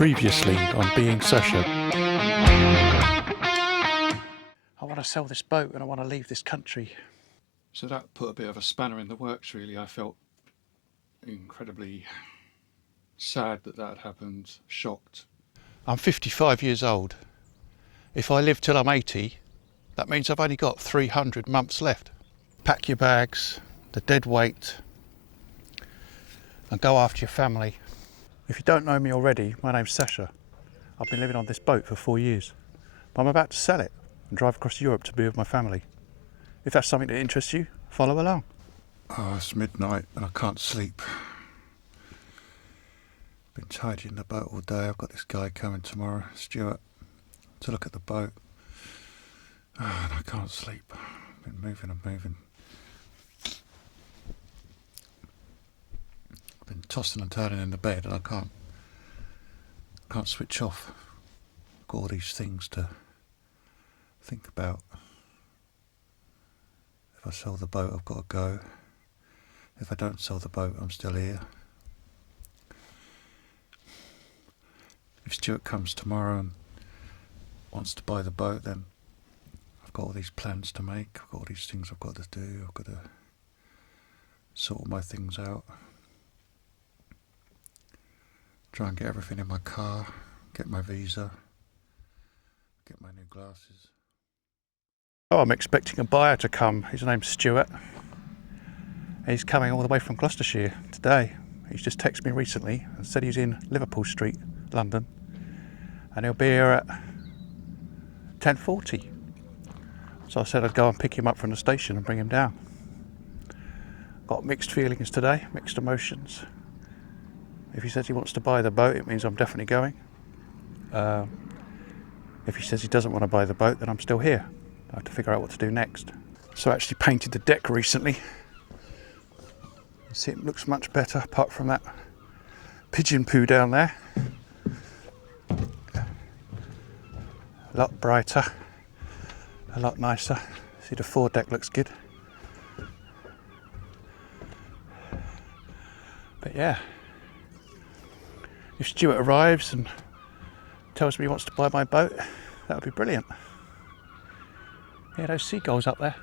Previously on Being Sacha. I want to sell this boat and I want to leave this country. So that put a bit of a spanner in the works, really. I felt incredibly sad that that happened, shocked. I'm 55 years old. If I live till I'm 80, that means I've only got 300 months left. Pack your bags, the dead weight, and go after your family. If you don't know me already, my name's Sacha. I've been living on this boat for 4 years, but I'm about to sell it and drive across Europe to be with my family. If that's something that interests you, follow along. Oh, it's midnight and I can't sleep. Been tidying the boat all day. I've got this guy coming tomorrow, Stuart, to look at the boat. Oh, and I can't sleep. I've been moving and moving. I've been tossing and turning in the bed and I can't switch off. I've got all these things to think about. If I sell the boat, I've got to go. If I don't sell the boat, I'm still here. If Stuart comes tomorrow and wants to buy the boat, then I've got all these plans to make. I've got all these things I've got to do. I've got to sort all my things out. Try and get everything in my car. Get my visa. Get my new glasses. Oh, I'm expecting a buyer to come. His name's Stuart. He's coming all the way from Gloucestershire today. He's just texted me recently and said he's in Liverpool Street, London, and he'll be here at 10:40. So I said I'd go and pick him up from the station and bring him down. Got mixed feelings today, mixed emotions. If he says he wants to buy the boat, it means I'm definitely going. If he says he doesn't want to buy the boat, then I'm still here. I have to figure out what to do next. So I actually painted the deck recently. See, it looks much better apart from that pigeon poo down there. A lot brighter, a lot nicer. See, the foredeck looks good. But yeah, if Stuart arrives and tells me he wants to buy my boat, that would be brilliant. Yeah, those seagulls up there.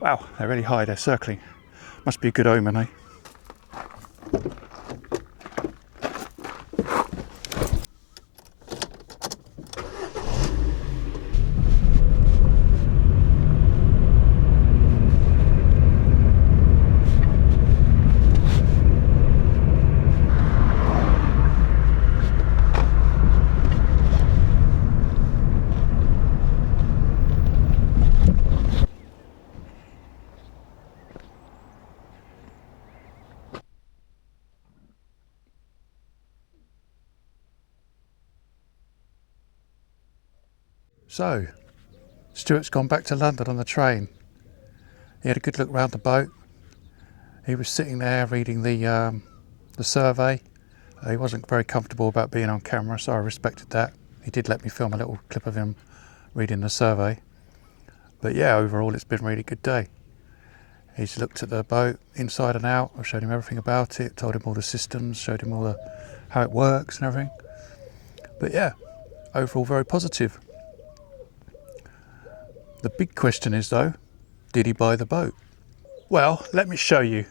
Wow, they're really high, they're circling. Must be a good omen, eh? So, Stuart's gone back to London on the train. He had a good look round the boat. He was sitting there reading the survey. He wasn't very comfortable about being on camera, so I respected that. He did let me film a little clip of him reading the survey. But yeah, overall it's been a really good day. He's looked at the boat inside and out. I've showed him everything about it, told him all the systems, showed him all how it works and everything. But yeah, overall very positive. The big question is though, did he buy the boat? Well, let me show you.